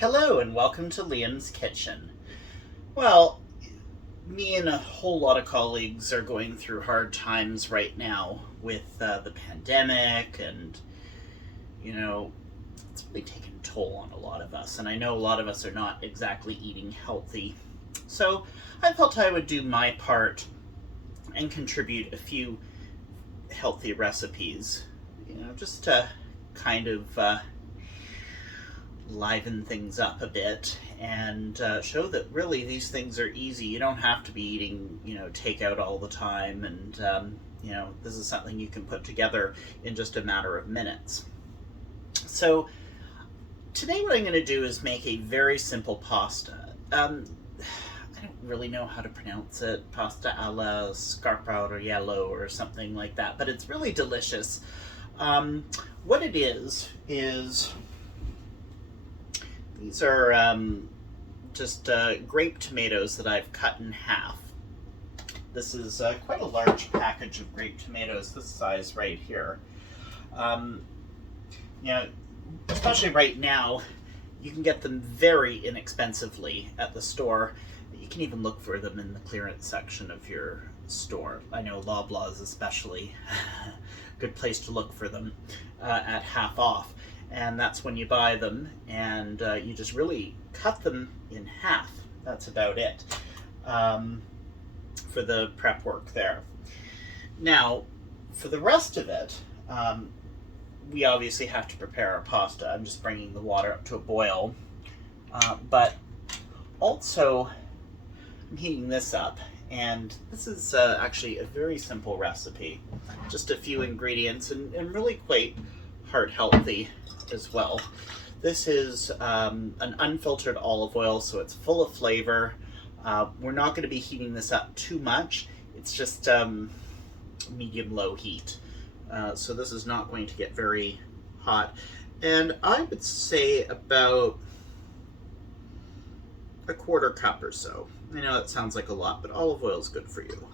Hello and welcome to Liam's Kitchen. Well, me and a whole lot of colleagues are going through hard times right now with the pandemic, and you know, it's really taken a toll on a lot of us. And I know a lot of us are not exactly eating healthy. So I felt I would do my part and contribute a few healthy recipes, just to kind of liven things up a bit and show that really these things are easy. You don't have to be eating, takeout all the time, and this is something you can put together in just a matter of minutes. So today, what I'm going to do is make a very simple pasta. I don't really know how to pronounce it, pasta alla scarpariello or something like that, but it's really delicious. What it is these are just grape tomatoes that I've cut in half. This is quite a large package of grape tomatoes, this size right here. Especially right now, you can get them very inexpensively at the store. You can even look for them in the clearance section of your store. I know Loblaws especially, good place to look for them at half off. And that's when you buy them, and you just really cut them in half. That's about it for the prep work there. Now, for the rest of it, we obviously have to prepare our pasta. I'm just bringing the water up to a boil, but also I'm heating this up, and this is actually a very simple recipe. Just a few ingredients, and really quite heart healthy as well. This is an unfiltered olive oil, so it's full of flavor. We're not going to be heating this up too much. It's just medium-low heat. So this is not going to get very hot. And I would say about a quarter cup or so. I know that sounds like a lot, but olive oil is good for you.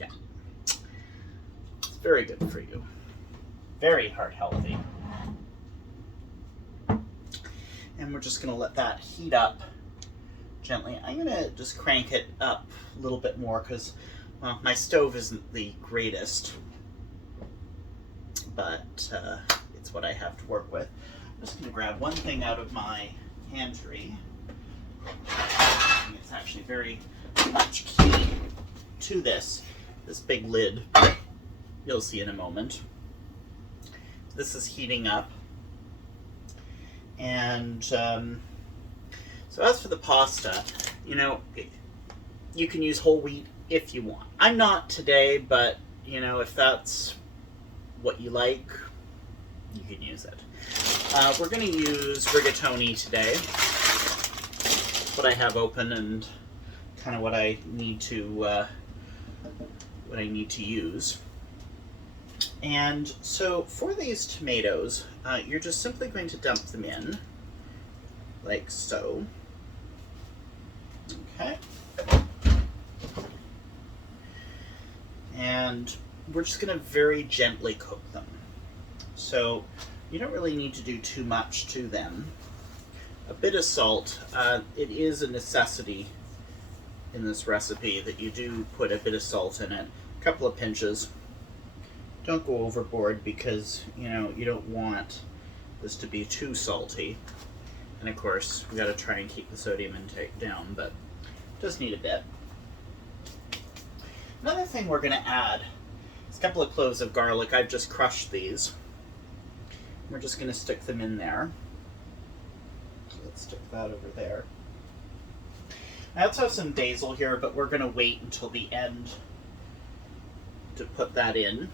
Yeah. It's very good for you. Very heart healthy. And we're just going to let that heat up gently. I'm going to just crank it up a little bit more because, well, my stove isn't the greatest, but it's what I have to work with. I'm just going to grab one thing out of my pantry. It's actually very much key to this big lid. You'll see in a moment. This is heating up. And so as for the pasta, you can use whole wheat if you want. I'm not today, but if that's what you like, you can use it. We're going to use rigatoni today. What I have open and kind of what I need to use. And so for these tomatoes, you're just simply going to dump them in, like so. Okay. And we're just going to very gently cook them. So you don't really need to do too much to them. A bit of salt. It is a necessity in this recipe that you do put a bit of salt in it. A couple of pinches. Don't go overboard because, you don't want this to be too salty. And of course, we got to try and keep the sodium intake down, but it does need a bit. Another thing we're going to add is a couple of cloves of garlic. I've just crushed these. We're just going to stick them in there. So let's stick that over there. I also have some basil here, but we're going to wait until the end to put that in.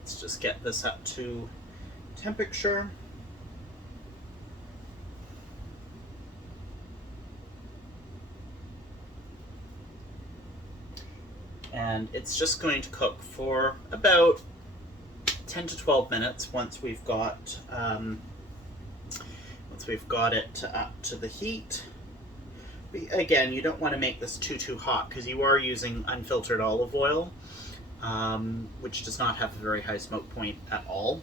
Let's just get this up to temperature. And it's just going to cook for about 10 to 12 minutes once we've got it up to the heat. Again, you don't want to make this too hot because you are using unfiltered olive oil. Which does not have a very high smoke point at all.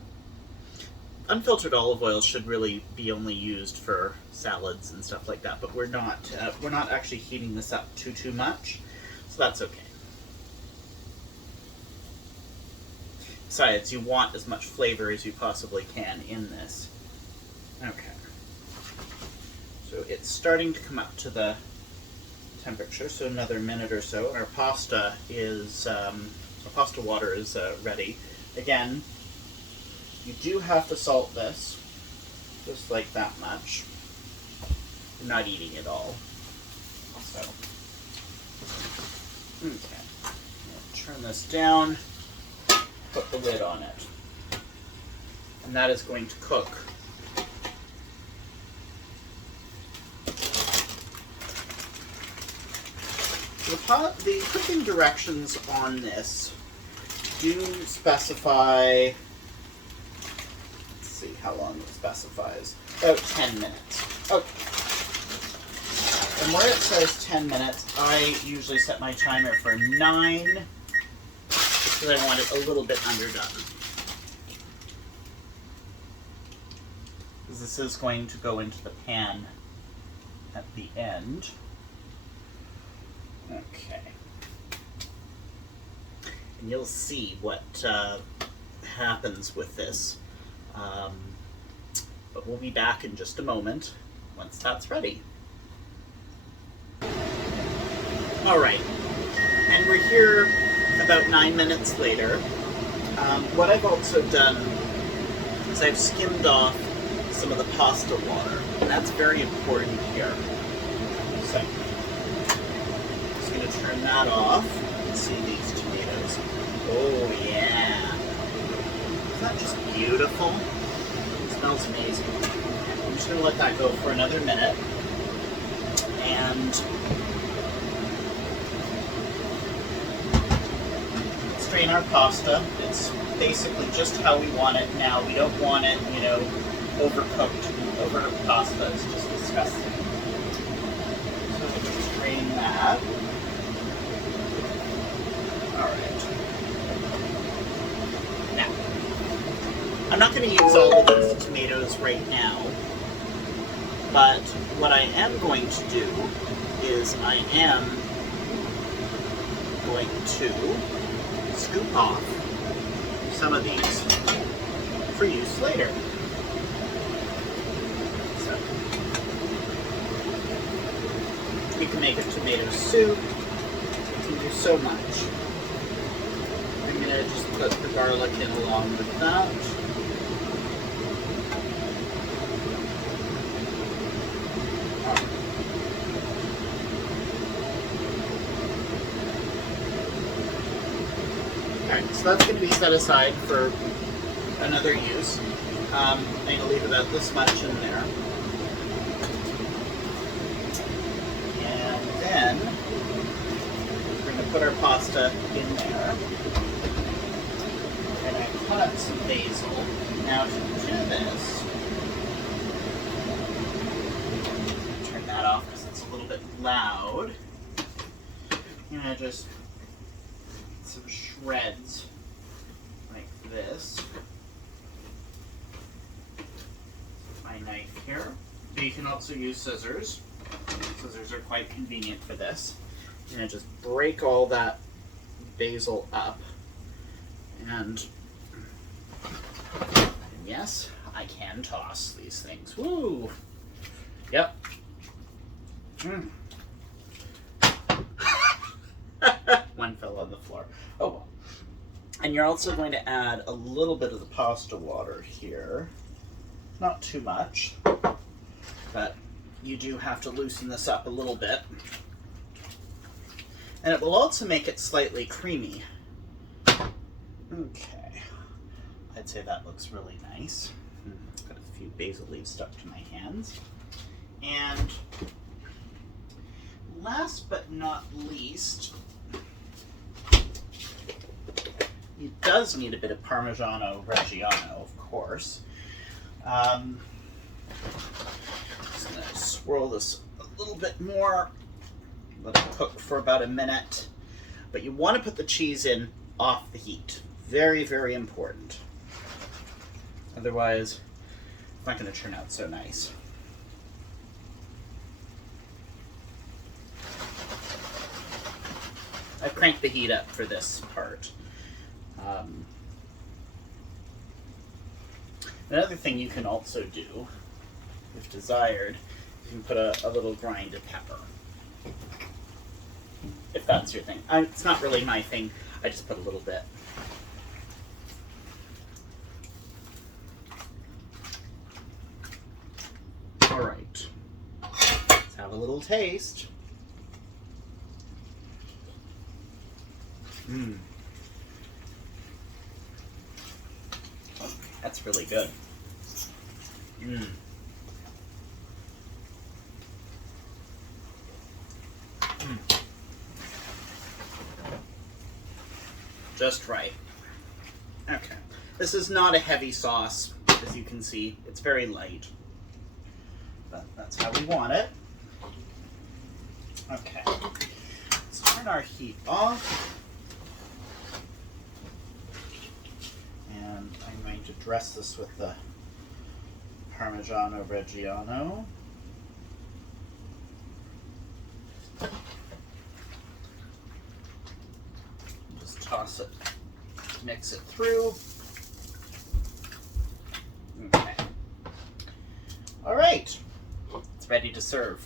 unfiltered olive oil should really be only used for salads and stuff like that, but we're not actually heating this up too much, so that's okay. Besides, you want as much flavor as you possibly can in this. Okay. So it's starting to come up to the temperature, so another minute or so. Our pasta is, our pasta water is ready. Again, you do have to salt this, just like that much. You're not eating it all. So, okay. Turn this down, put the lid on it. And that is going to cook. The cooking directions on this do specify, let's see how long it specifies, about 10 minutes. Okay. And where it says 10 minutes, I usually set my timer for 9, because I want it a little bit underdone. Because this is going to go into the pan at the end. Okay. And you'll see what happens with this. But we'll be back in just a moment once that's ready. Alright. And we're here about 9 minutes later. What I've also done is I've skimmed off some of the pasta water. And that's very important here. So, turn that off and see these tomatoes. Oh yeah. Isn't that just beautiful? It smells amazing. I'm just going to let that go for another minute. And strain our pasta. It's basically just how we want it now. We don't want it, overcooked. Overcooked pasta is just disgusting. So we'll strain that. Alright. Now, I'm not going to use all of these tomatoes right now, but what I am going to do is I am going to scoop off some of these for use later. So, you can make a tomato soup. You can do so much. I'm going to just put the garlic in along with that. Alright, so that's going to be set aside for another use. I'm going to leave about this much in there. And then we're going to put our pasta in there. And I cut up some basil. Now to do this, turn that off because it's a little bit loud. I'm going to just some shreds like this. My knife here. You can also use scissors. Scissors are quite convenient for this. I'm going to just break all that basil up. And yes, I can toss these things. Woo! Yep. One fell on the floor. Oh well. And you're also going to add a little bit of the pasta water here. Not too much, but you do have to loosen this up a little bit. And it will also make it slightly creamy. Okay. I'd say that looks really nice. Got a few basil leaves stuck to my hands. And last but not least, it does need a bit of Parmigiano Reggiano, of course. Just going to swirl this a little bit more, let it cook for about a minute. But you want to put the cheese in off the heat. Very, very important. Otherwise, It's not going to turn out so nice. I've cranked the heat up for this part. Another thing you can also do, if desired, you can put a little grinded pepper. If that's your thing. It's not really my thing. I just put a little bit. All right. Let's have a little taste. Mmm. That's really good. Mmm. Just right. Okay. This is not a heavy sauce, as you can see. It's very light. But that's how we want it. Okay. Let's turn our heat off. And I'm going to dress this with the Parmigiano Reggiano. Just toss it, mix it through. Okay. All right, it's ready to serve.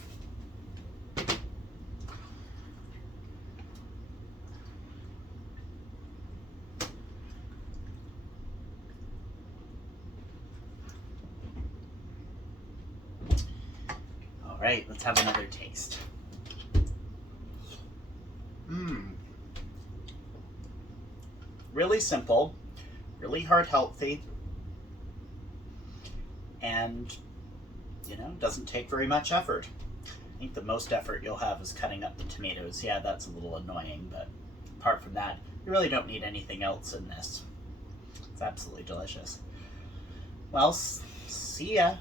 All right, let's have another taste. Mmm. Really simple, really heart healthy, and, you know, doesn't take very much effort. I think the most effort you'll have is cutting up the tomatoes. Yeah, that's a little annoying, but apart from that, you really don't need anything else in this. It's absolutely delicious. Well, see ya.